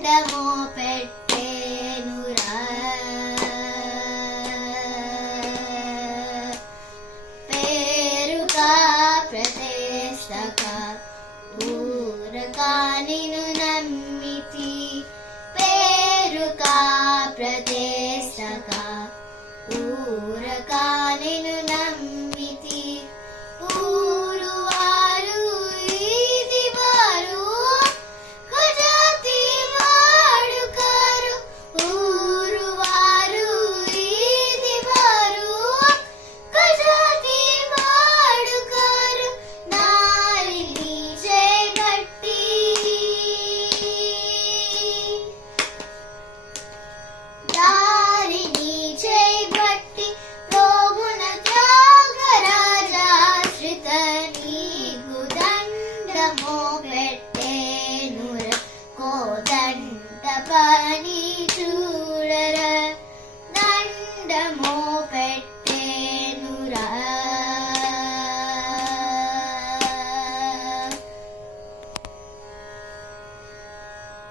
దండమో పెట్టేనురా పేరుకా ప్రతిష్టకా ఊరకా నిన్ను నమ్మితి పేరుకా ప్రతిష్టకా ఊరకా నిన్ను నమ్మితి ఊరువారు ఈదివారు ఖజాతి వాడుకారు ఊరువారు ఈదివారు ఖజాతి వాడుకారు దారిని చేయబట్టి దారిని చేయబట్టి ప్రోమున త్యాగరాజాశ్రిత నీకు దండమో పెట్టేనుర కోదండ పని